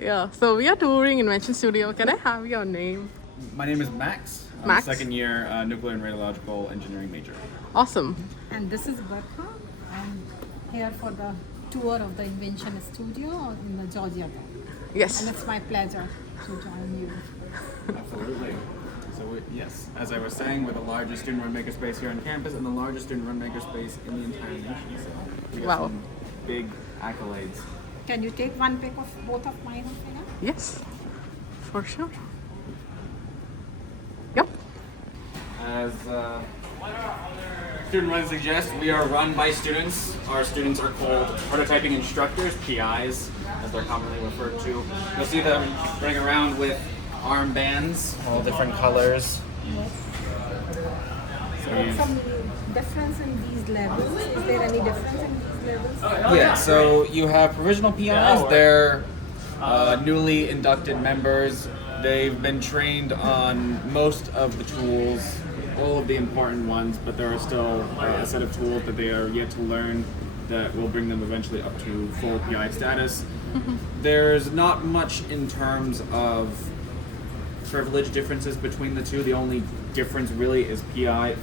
Yeah, so we are touring Invention Studio. Can I have your name? My name is Max. I'm Max? a second year nuclear and radiological engineering major. Awesome. And this is Bertha. I'm here for the tour of the Invention Studio in the Georgia. And Yes. it's my pleasure to join you. Absolutely. Yes, as I was saying, we're the largest student-run makerspace here on campus and the largest student-run makerspace in the entire nation. So we got Wow. some big accolades. Can you take one pic of both of mine? Ophelia? Yes, for sure. Yep. As student run suggests, we are run by students. Our students are called prototyping instructors, PIs, as they're commonly referred to. You'll see them running around with armbands, all different colors. So you- Some difference in these levels? Is there any difference in these levels? Yeah, so you have provisional PIs. They're newly inducted members. They've been trained on most of the tools, all of the important ones, but there are still a set of tools that they are yet to learn that will bring them eventually up to full PI status. There's not much in terms of privilege differences between the two. The only difference really is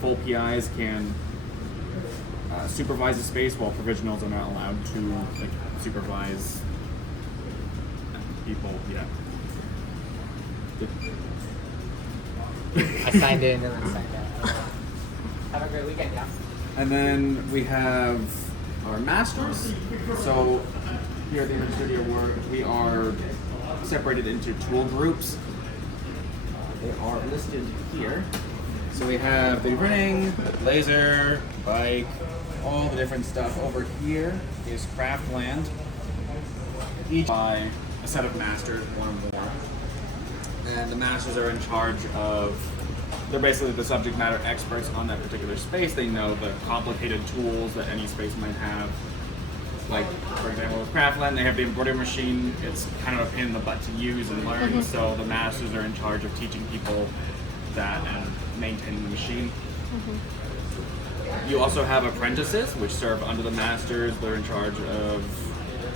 full PIs can supervise a space while provisionals are not allowed to supervise people yet. I signed in and then signed out. Have a great weekend, yeah. And then we have our masters. So here at the Invention Studio, we are separated into tool groups. They are listed here. So we have the printing, laser, bike, all the different stuff. Over here is Craftland. Each by a set of masters, one or more. And the masters are in charge of, they're basically the subject matter experts on that particular space. They know the complicated tools that any space might have. Like, for example, with Craftland, they have the embroidery machine. It's kind of a pain in the butt to use and learn, so the masters are in charge of teaching people that and maintaining the machine. You also have apprentices, which serve under the masters. They're in charge of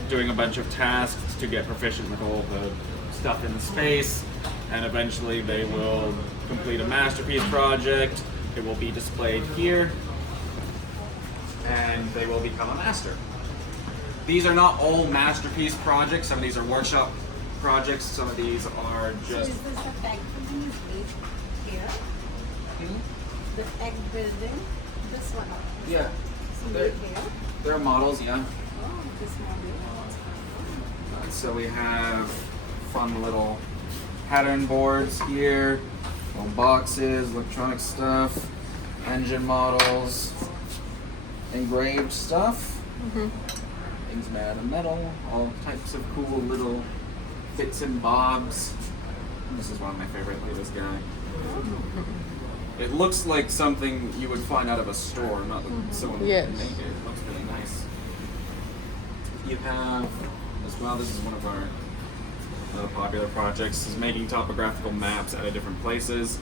doing a bunch of tasks to get proficient with all the stuff in the space, and eventually they will complete a masterpiece project. It will be displayed here, and they will become a master. These are not all masterpiece projects. Some of these are workshop projects. Some of these are So just... is this the tech building here? The tech building? This one? Yeah. See They're, it here? they're models, yeah. Oh, this model. So we have fun little pattern boards here, little boxes, electronic stuff, engine models, engraved stuff, things made out of metal, all types of cool little bits and bobs. This is one of my favorite, look at this guy. It looks like something you would find out of a store, not that someone Yes. would make it. It looks really nice. You have, as well, this is one of our popular projects, is making topographical maps out of different places.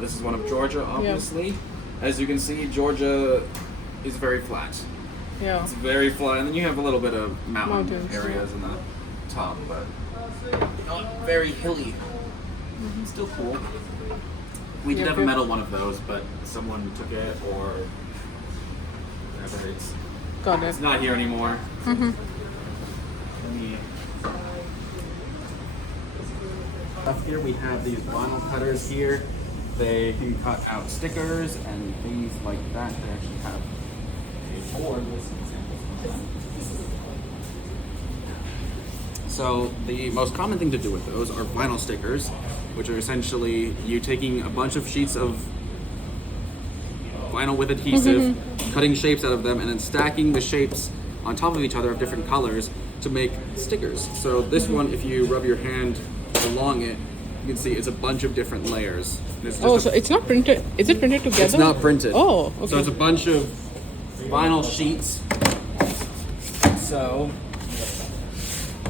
This is one of Georgia, obviously. As you can see, Georgia is very flat. Yeah. It's very flat, and then you have a little bit of Mountains, areas in the top, but not very hilly. Still cool. We did have a metal one of those, but someone took it, or whatever. Got It's it. not here anymore. Let me- Up here we have these vinyl cutters here. They can cut out stickers and things like that. They actually have a board with some examples. So the most common thing to do with those are vinyl stickers, which are essentially you taking a bunch of sheets of vinyl with adhesive, cutting shapes out of them, and then stacking the shapes on top of each other of different colors to make stickers. So this one, if you rub your hand along it, you can see it's a bunch of different layers. It's just Oh, a- so it's not printed. Is it printed together? it's not printed. Oh, okay. So it's a bunch of vinyl sheets. So,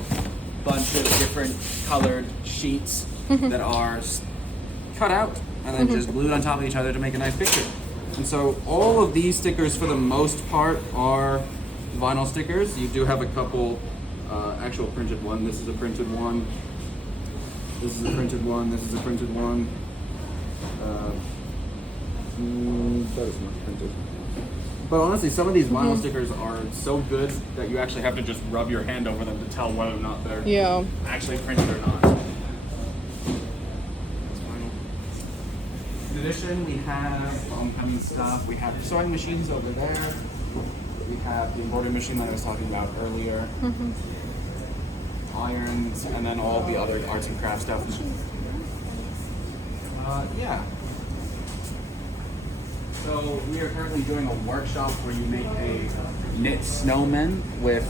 a bunch of different colored sheets that are cut out and then just glued on top of each other to make a nice picture. And so all of these stickers, for the most part, are vinyl stickers. You do have a couple actual printed one. This is a printed one. This is a printed one. This is a printed one. That is not printed. But honestly, some of these vinyl stickers are so good that you actually have to just rub your hand over them to tell whether or not they're Yeah. actually printed or not. In addition, we have homecoming stuff. We have sewing machines over there. We have the embroidery machine that I was talking about earlier. Irons, and then all the other arts and crafts stuff. Yeah. So we are currently doing a workshop where you make a knit snowman with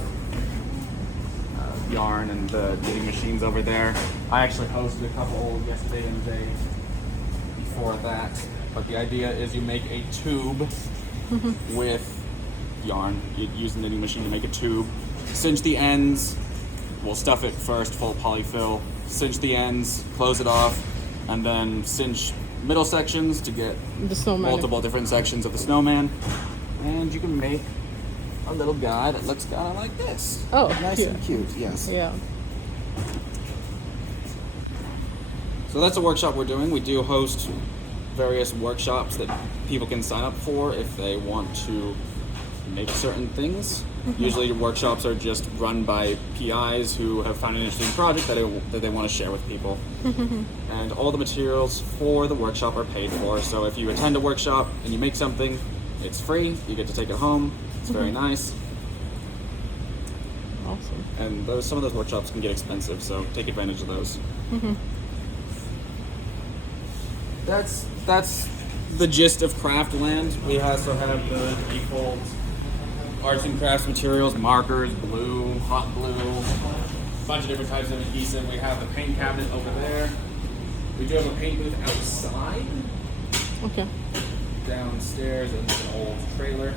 yarn and the knitting machines over there. I actually hosted a couple yesterday and the day before that. But the idea is you make a tube with yarn. You use the knitting machine to make a tube. Cinch the ends. We'll stuff it first, full polyfill. Cinch the ends, close it off, and then cinch middle sections to get The snowman. multiple different sections of the snowman. And you can make a little guy that looks kind of like this. Oh, nice cute. and cute, yes. Yeah. So that's a workshop we're doing. We do host various workshops that people can sign up for if they want to make certain things. Usually workshops are just run by PIs who have found an interesting project that they want to share with people. And all the materials for the workshop are paid for. So if you attend a workshop and you make something, it's free. You get to take it home. It's very nice. Awesome. And some of those workshops can get expensive, so take advantage of those. That's the gist of Craftland. We also have the default arts and crafts materials, markers, glue, hot glue, a bunch of different types of adhesive. We have the paint cabinet over there. We do have a paint booth outside, Okay. downstairs in an old trailer.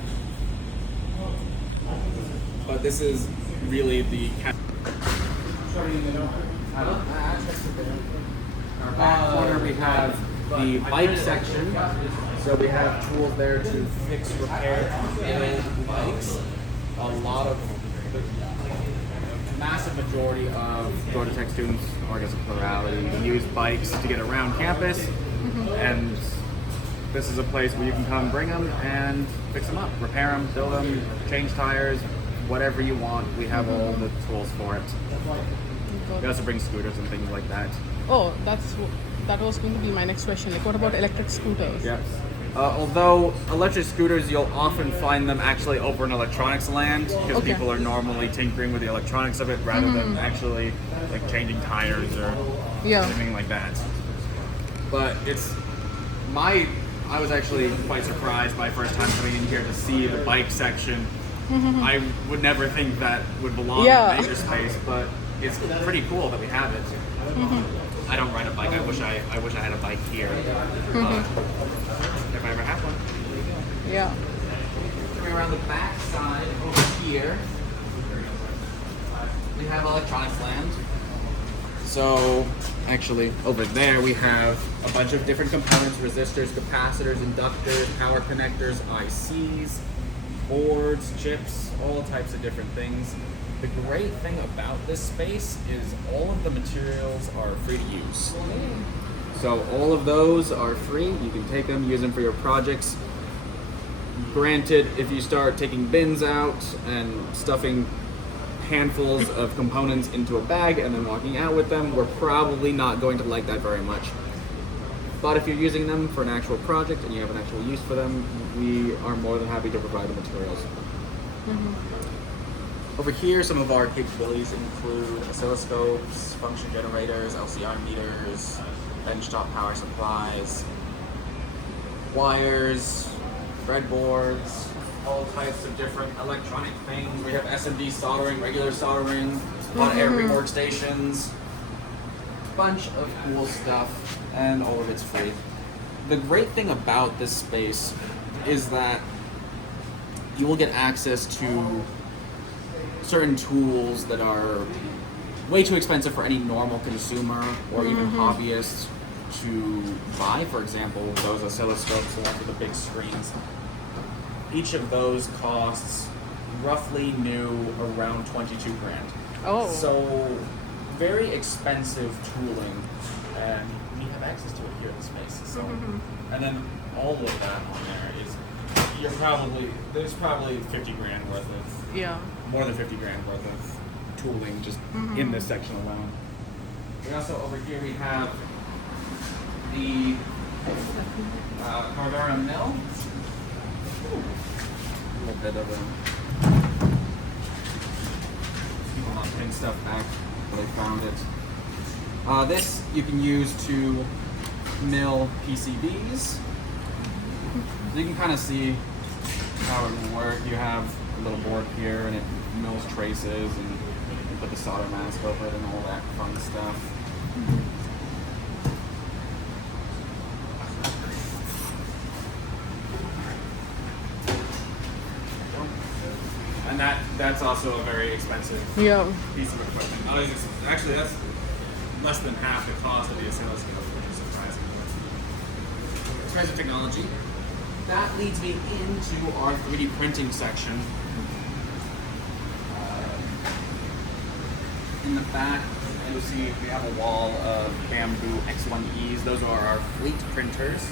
But this is really the our back corner we have the bike section. So we have tools there to fix, repair, and build bikes. A lot of the massive majority of Georgia Tech students, or I guess a plurality, use bikes to get around campus. And this is a place where you can come bring them and fix them up, repair them, build them, change tires, whatever you want. We have all the tools for it. We also bring scooters and things like that. Oh, that was going to be my next question. Like, what about electric scooters? Yep. Although electric scooters, you'll often find them actually over in electronics land because Okay. people are normally tinkering with the electronics of it rather than actually like changing tires or Yeah. anything like that. But I was actually quite surprised my first time coming in here to see the bike section. I would never think that would belong Yeah. in makerspace, but it's pretty cool that we have it. I don't ride a bike. I wish I had a bike here. If I ever have one. Yeah. Coming around the back side over here, we have electronics land. So actually over there we have a bunch of different components: resistors, capacitors, inductors, power connectors, ICs, boards, chips, all types of different things. The great thing about this space is all of the materials are free to use. So all of those are free. You can take them, use them for your projects. Granted, if you start taking bins out and stuffing handfuls of components into a bag and then walking out with them, we're probably not going to like that very much. But if you're using them for an actual project and you have an actual use for them, we are more than happy to provide the materials. Over here, some of our capabilities include oscilloscopes, function generators, LCR meters, benchtop power supplies, wires, breadboards, all types of different electronic things. We have SMD soldering, regular soldering, hot air workstations, bunch of cool stuff, and all of it's free. The great thing about this space is that you will get access to certain tools that are way too expensive for any normal consumer or even hobbyist to buy. For example, those oscilloscopes, the ones with the big screens. Each of those costs roughly new around 22 grand. Oh. So, very expensive tooling, and we have access to it here in the space. So, and then all of that on there is, there's probably 50 grand worth of, Yeah. more than 50 grand worth of tooling just in this section alone. We also, over here, we have the Carvera mill. A little bit of a, people not putting stuff back where they found it. This you can use to mill PCBs. You can kind of see how it will work. You have a little board here and it mills traces and you put the solder mask over it and all that fun stuff. And that's also a very expensive Yeah. piece of equipment. Actually, that's less than half the cost of the oscilloscope, which is surprising. Expensive technology. That leads me into our 3D printing section. In the back, you'll see we have a wall of bamboo X1Es. Those are our fleet printers.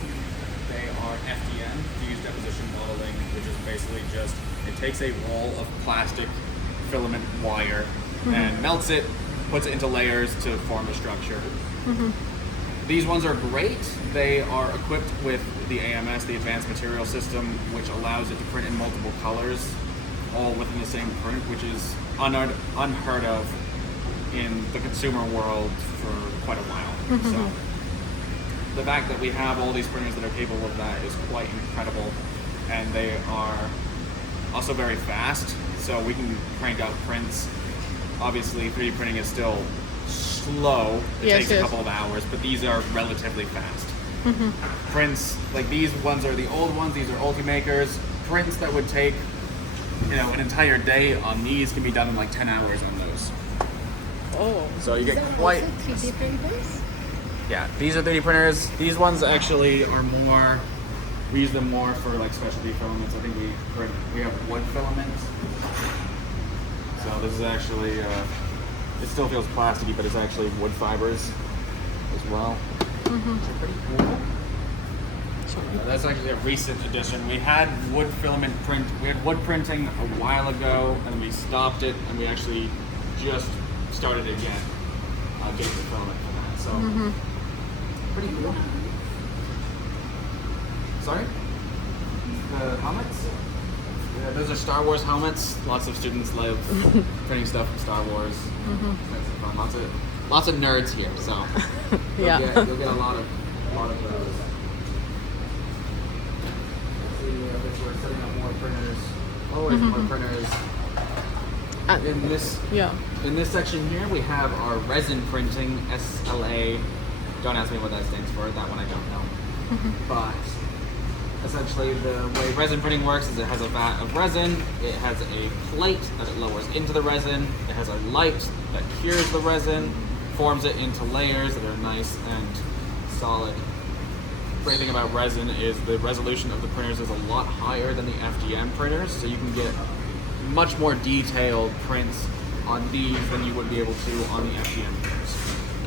They are FDM, fused deposition modeling, which is basically just, it takes a roll of plastic filament wire and melts it, puts it into layers to form a structure. These ones are great. They are equipped with the AMS, the Advanced Material System, which allows it to print in multiple colors, all within the same print, which is unheard of in the consumer world for quite a while. So the fact that we have all these printers that are capable of that is quite incredible, and they are also very fast, so we can crank out prints. Obviously 3D printing is still slow. It takes a couple of hours, but these are relatively fast. Prints, like these ones are the old ones, these are Ultimakers. Prints that would take, an entire day on these can be done in like 10 hours on those. Oh. So you get quite... 3D printers? Yeah, these are 3D printers. These ones actually are more, we use them more for like specialty filaments. I think we have wood filaments. So this is actually, it still feels plasticky, but it's actually wood fibers as well. So pretty cool. That's actually a recent addition. We had wood printing a while ago, and we stopped it, and we actually just started again, getting the filament for that. So pretty cool. Sorry? The helmets? Yeah, those are Star Wars helmets. Lots of students love printing stuff from Star Wars. That's fun. Lots of nerds here, so Yeah. you'll get a lot of those. We're setting up more printers. Always more printers. In this section here, we have our resin printing, SLA. Don't ask me what that stands for. That one I don't know. But essentially, the way resin printing works is it has a vat of resin. It has a plate that it lowers into the resin. It has a light that cures the resin, forms it into layers that are nice and solid. Great thing about resin is the resolution of the printers is a lot higher than the FDM printers, so you can get much more detailed prints on these than you would be able to on the FDM printers.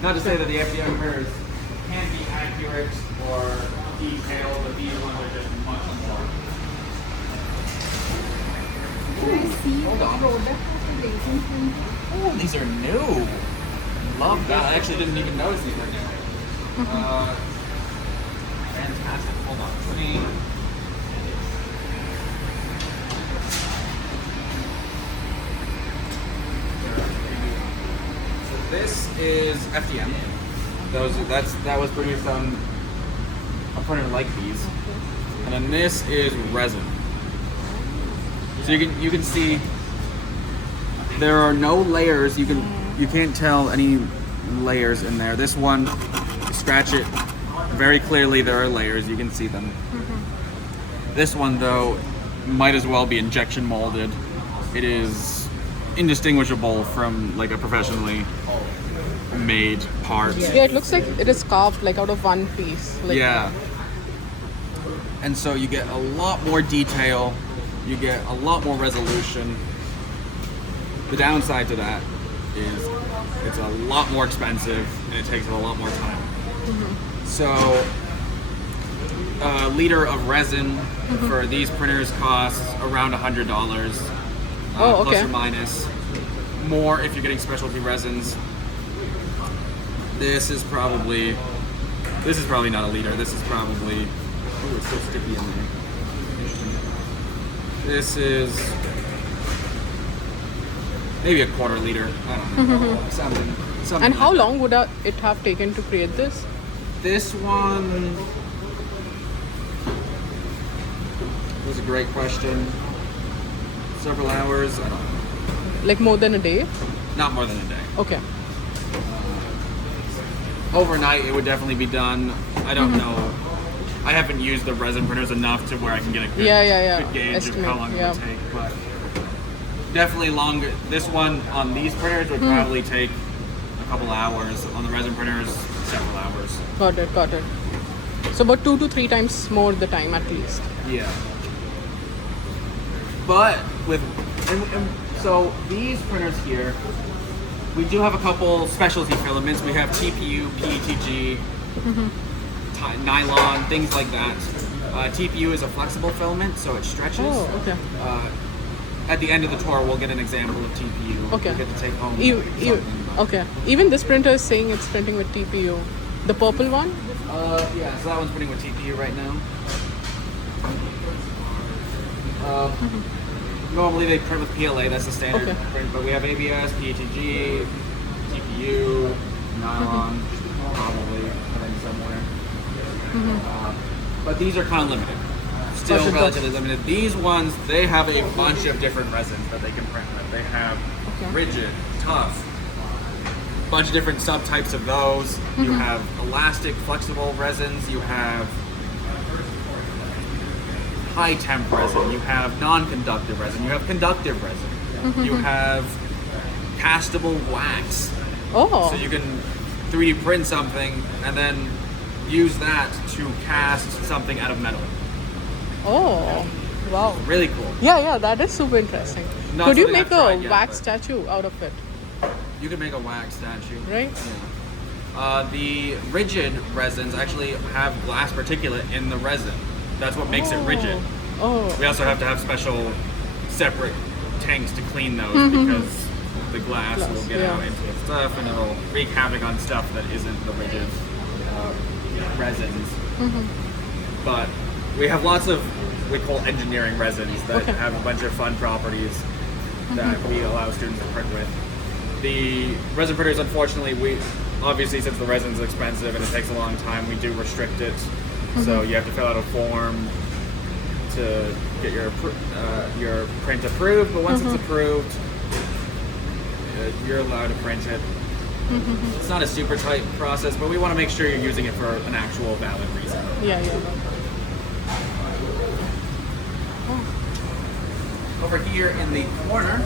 Not to say that the FDM printers can be accurate or detailed, but these ones are just much more. Can I see the product of the resin printer? Oh, these are new. Love that. I actually didn't even notice these were new. Fantastic. Hold on. Let me. So this is FDM. That was produced on a printer like these, and then this is resin. So you can see there are no layers. You can't tell any layers in there. This one, you scratch it very clearly. There are layers. You can see them. This one though might as well be injection molded. It is indistinguishable from like a professionally made part. Yeah, it looks like it is carved like out of one piece. Like, Yeah. And so you get a lot more detail, you get a lot more resolution. The downside to that is it's a lot more expensive and it takes a lot more time. So a liter of resin for these printers costs around $100, Oh, plus okay. or minus. More if you're getting specialty resins. This is probably not a liter. This is probably, ooh, it's so sticky in there. This is maybe a quarter liter. I don't know. Something And how like that. long would it have taken to create this? This one was a great question. Several hours. I don't know. Like more than a day? Not more than a day. Okay. Overnight, it would definitely be done. I don't know. I haven't used the resin printers enough to where I can get a good, Yeah. good gauge Estimate, of how long it yeah. would take. But definitely longer. This one on these printers would probably take a couple hours. On the resin printers, several hours. Got it. So about 2 to 3 times more the time at least. Yeah. But with and so these printers here, we do have a couple specialty filaments. We have TPU, PETG, nylon, things like that. TPU is a flexible filament, so it stretches. Oh, okay. At the end of the tour, we'll get an example of TPU. Okay. We'll get to take home. You, something. okay. Even this printer is saying it's printing with TPU. The purple one? Yeah, so that one's printing with TPU right now. Normally they print with PLA, that's the standard Okay. print, but we have ABS, PETG, TPU, nylon, probably put in somewhere. But these are kind of limited. Still Gotcha. relatively limited. These ones, they have a bunch of different resins that they can print with. They have Okay. rigid, tough, bunch of different subtypes of those. You have elastic, flexible resins. You have high temp resin. You have non-conductive resin. You have conductive resin. You have castable wax. Oh. So you can 3D print something and then use that to cast something out of metal. Oh. Wow. Really cool. Yeah, that is super interesting. Not Could you something make I've tried a yet, wax but- statue out of it? You can make a wax statue. Right? The rigid resins actually have glass particulate in the resin. That's what makes it rigid. Oh. We also have to have special separate tanks to clean those because the glass will get yeah. out into the stuff and it'll wreak havoc on stuff that isn't the rigid resins. But we have lots of we call engineering resins that Okay. have a bunch of fun properties that we allow students to print with. The resin printers, unfortunately, we obviously since the resin's expensive and it takes a long time, we do restrict it. So you have to fill out a form to get your print approved. But once it's approved, you're allowed to print it. It's not a super tight process, but we want to make sure you're using it for an actual valid reason. Yeah. Over here in the corner,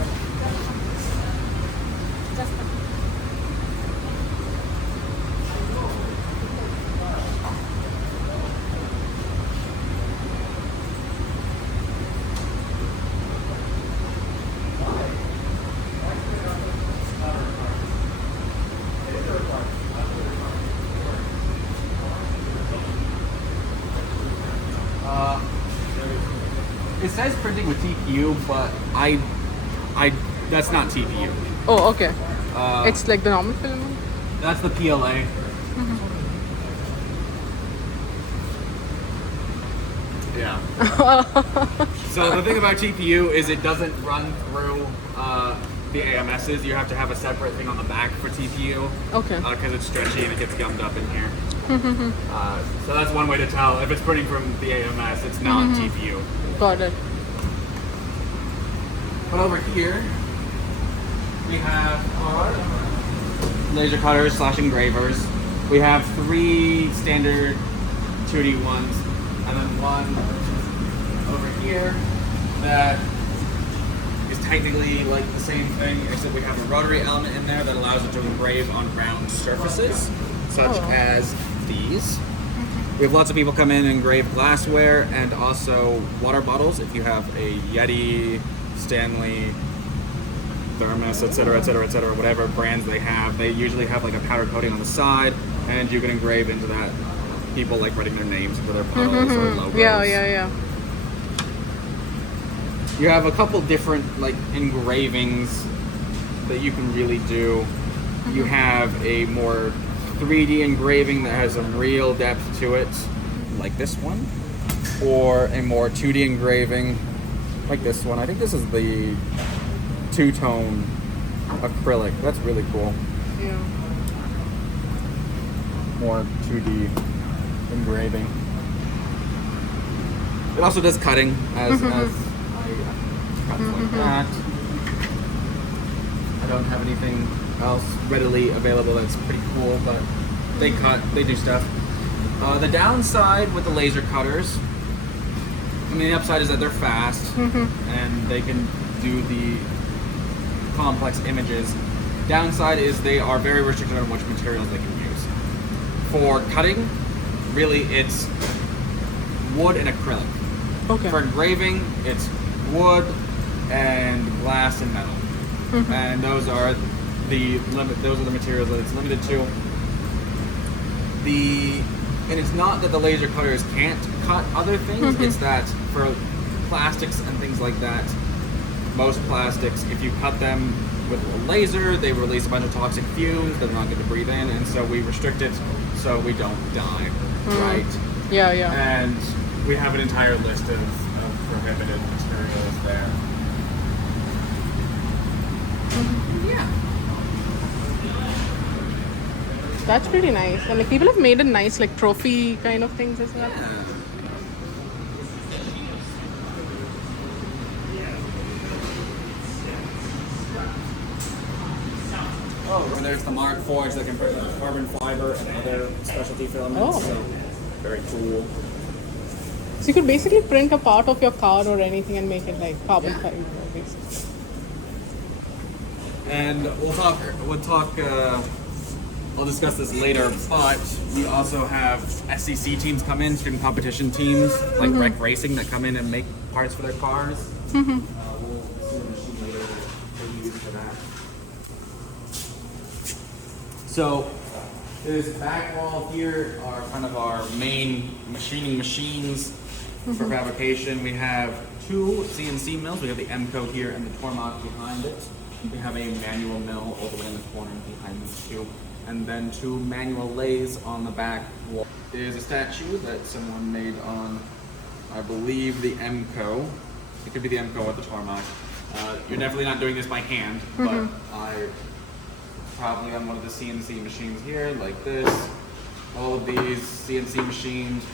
it says printing with TPU, but I that's not TPU. Oh, okay. Uh, It's like the normal filament? That's the PLA. Yeah. So the thing about TPU is it doesn't run through the AMSs. You have to have a separate thing on the back for TPU Okay. because it's stretchy and it gets gummed up in here. So that's one way to tell if it's printing from the AMS. It's not TPU. Got it. But over here, we have our laser cutters / engravers. We have 3 standard 2D ones, and then one over here that is technically like the same thing, except we have a rotary element in there that allows it to engrave on round surfaces, such as these. We have lots of people come in and engrave glassware and also water bottles. If you have a Yeti, Stanley, Thermos, etc., etc., etc., whatever brands they have. They usually have like a powder coating on the side, and you can engrave into that. People like writing their names into their puddles or logos. Yeah. You have a couple different like engravings that you can really do. You have a more 3D engraving that has some real depth to it, like this one, or a more 2D engraving, like this one. I think this is the two-tone acrylic. That's really cool. Yeah. More 2D engraving. It also does cutting as I cut like that. I don't have anything else readily available that's pretty cool, but they cut, they do stuff. The downside with the laser cutters, I mean, the upside is that they're fast and they can do the complex images. Downside is they are very restricted on which materials they can use. For cutting, really it's wood and acrylic. Okay. For engraving, it's wood and glass and metal. And those are the materials that it's limited to. And it's not that the laser cutters can't cut other things, it's that for plastics and things like that, most plastics, if you cut them with a laser, they release a bunch of toxic fumes that are not good to breathe in, and so we restrict it so we don't die, right? Yeah. And we have an entire list of prohibited materials there. Yeah. That's pretty nice. And like people have made a nice like trophy kind of things as well. Oh, and there's the Mark Forge that can print carbon fiber and other specialty filaments. Oh. So very cool. So you could basically print a part of your car or anything and make it like carbon fiber, basically. And I'll discuss this later, but we also have SCC teams come in, student competition teams, like rec racing, that come in and make parts for their cars. We'll see a machine later that they use for that. So this back wall here are kind of our main machining machines for fabrication. We have two CNC mills. We have the MCO here and the Tormach behind it. We have a manual mill all the way in the corner behind these two. And then two manual lathes on the back wall. There's a statue that someone made on, I believe, the MCO. It could be the MCO or the Tormach. You're definitely not doing this by hand, but I probably on one of the CNC machines here, like this. All of these CNC machines.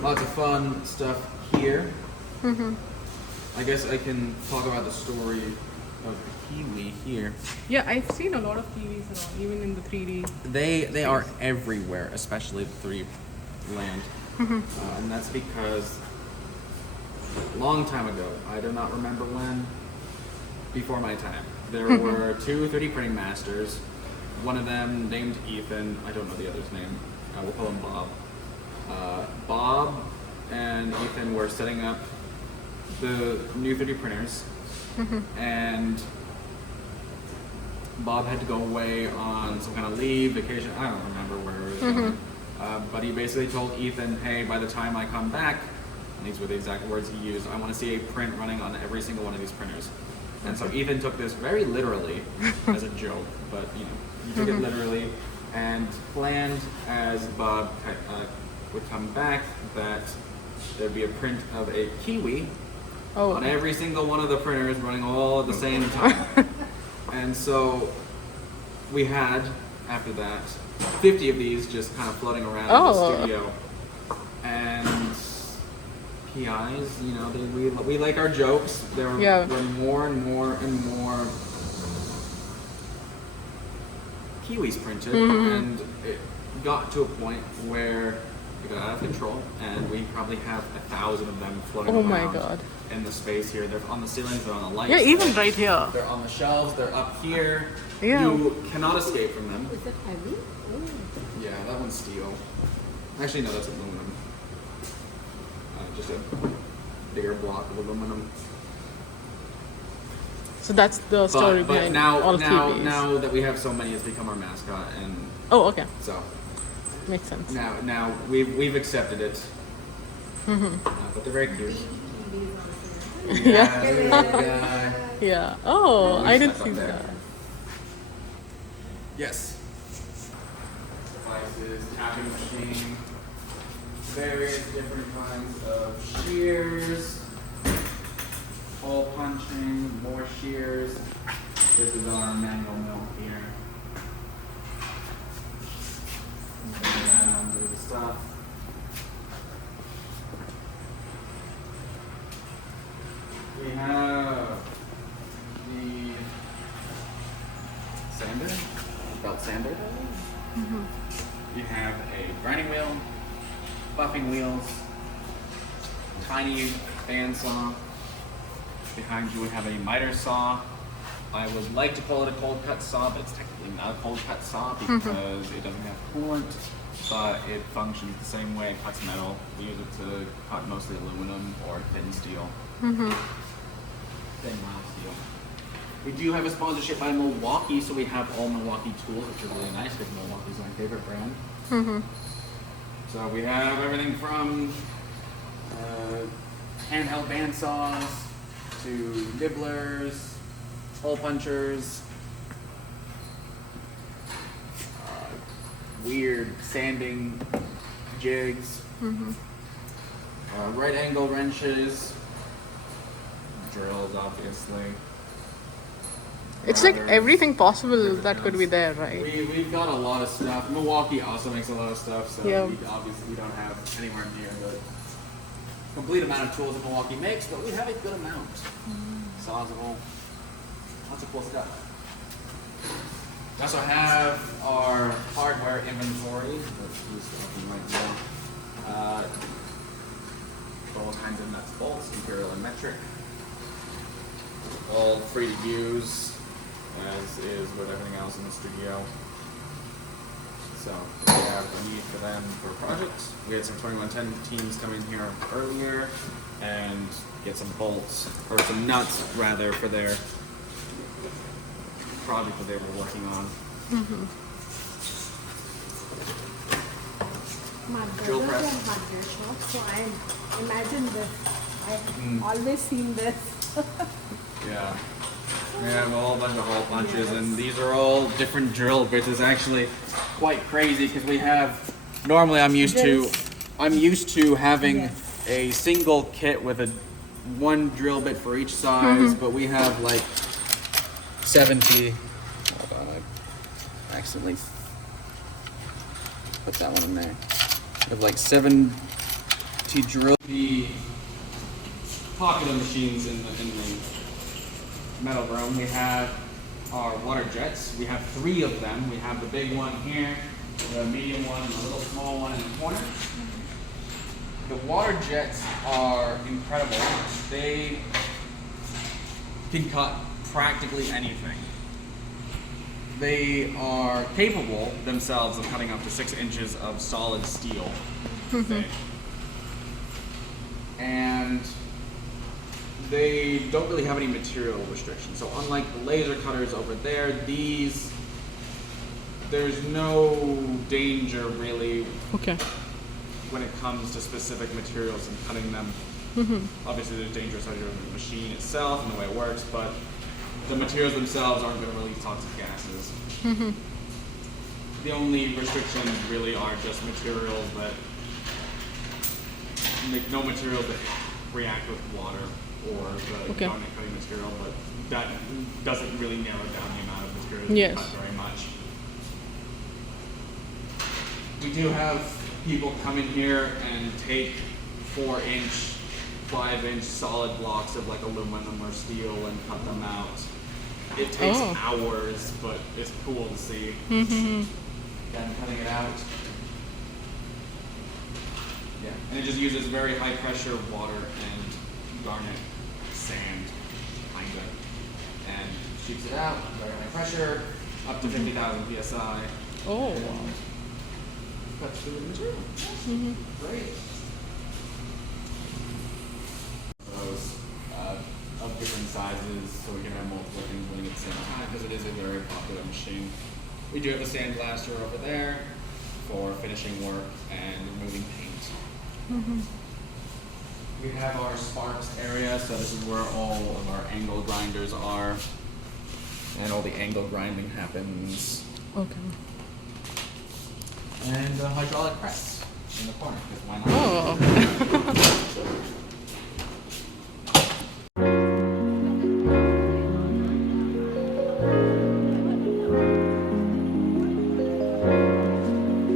Lots of fun stuff here. I guess I can talk about the story of the kiwi here. Yeah, I've seen a lot of TVs around, even in the 3D. They are everywhere, especially the 3D land. And that's because a long time ago, I do not remember when, before my time, there were two 3D printing masters. One of them named Ethan, I don't know the other's name, we'll call him Bob. Bob and Ethan were setting up the new 3D printers, and Bob had to go away on some kind of leave, vacation, I don't remember where it was going. But he basically told Ethan, hey, by the time I come back, and these were the exact words he used, I want to see a print running on every single one of these printers. And so Ethan took this very literally as a joke, but you know, he took it literally and planned as Bob would come back that there'd be a print of a kiwi on every single one of the printers running all at the same time. And so we had, after that, 50 of these just kind of floating around in the studio. And PIs, you know, we like our jokes. There were more and more and more kiwis printed, and it got to a point where it got out of control, and we probably have 1,000 of them floating around in the space here. They're on the ceilings, they're on the lights. Yeah, even right here. They're on the shelves, they're up here. Yeah. You cannot escape from them. Is that heavy? Oh. Yeah, that one's steel. Actually, no, that's aluminum. Just a bigger block of aluminum. So that's the story But behind now, all now, Phoebes. now that we have so many, it's become our mascot, and Oh, okay. so Makes sense. now we've accepted it. But they're very cute. Yeah. Yeah. Yeah. Oh, Oh, I didn't stuff see up there. that. Yes. Devices, tapping machine, various different kinds of shears, hole punching, more shears. This is our manual mill here. Down, there's the stuff. We have the sander, belt sander. You have a grinding wheel, buffing wheels, tiny bandsaw. Behind you we have a miter saw. I would like to call it a cold cut saw, but it's technically not a cold cut saw because it doesn't have coolant, but it functions the same way. It cuts metal. We use it to cut mostly aluminum or thin steel. Thin mild steel. We do have a sponsorship by Milwaukee, so we have all Milwaukee tools, which are really nice because Milwaukee's my favorite brand. So we have everything from handheld bandsaws to nibblers, hole punchers, weird sanding jigs, right angle wrenches, drills, obviously. It's like Routers. everything possible that could be there, right? We've got a lot of stuff. Milwaukee also makes a lot of stuff, so Yeah. we don't have anywhere near the complete amount of tools that Milwaukee makes, but we have a good amount. Sawzall, lots of cool stuff. We also have our hardware inventory, which is looking right now. All kinds of nuts, bolts, imperial and metric. All free to use, as is with everything else in the studio. So we have a need for them for projects. We had some 2110 teams come in here earlier and get some bolts, or some nuts rather, for their project that they were working on. My Drill brother's press. in hardware shop, so I imagine this. I've always seen this. Yeah. We have a whole bunch of hole punches, and these are all different drill bits. It's actually quite crazy because we have. Normally, I'm used to having a single kit with a one drill bit for each size, but we have like 70. Hold on, I accidentally put that one in there. We have like 70 drill. The popular machines in the metal room. We have our water jets. We have 3 of them. We have the big one here, the medium one, and the little small one in the corner. The water jets are incredible. They can cut practically anything. They are capable themselves of cutting up to 6 inches of solid steel thick. And they don't really have any material restrictions. So unlike the laser cutters over there, there's no danger really Okay. when it comes to specific materials and cutting them. Obviously there's danger inside your machine itself and the way it works, but the materials themselves aren't going to release toxic gases. The only restrictions really are just materials that no materials that react with water or the Okay. garnet cutting material, but that doesn't really narrow down the amount of material Yes. you cut very much. We do have people come in here and take 4-inch, 5-inch solid blocks of like aluminum or steel and cut them out. It takes hours, but it's cool to see them cutting it out. Yeah, and it just uses very high pressure water and garnet sand kind of, and shoots it out, very high pressure, up to 50,000 psi. Oh, and wow. cuts through the material. Great. Those of different sizes so we can have multiple things running at the same time because it is a very popular machine. We do have a sandblaster over there for finishing work and removing paint. We have our sparks area, so this is where all of our angle grinders are, and all the angle grinding happens. Okay. And the hydraulic press in the corner, because why not? Oh.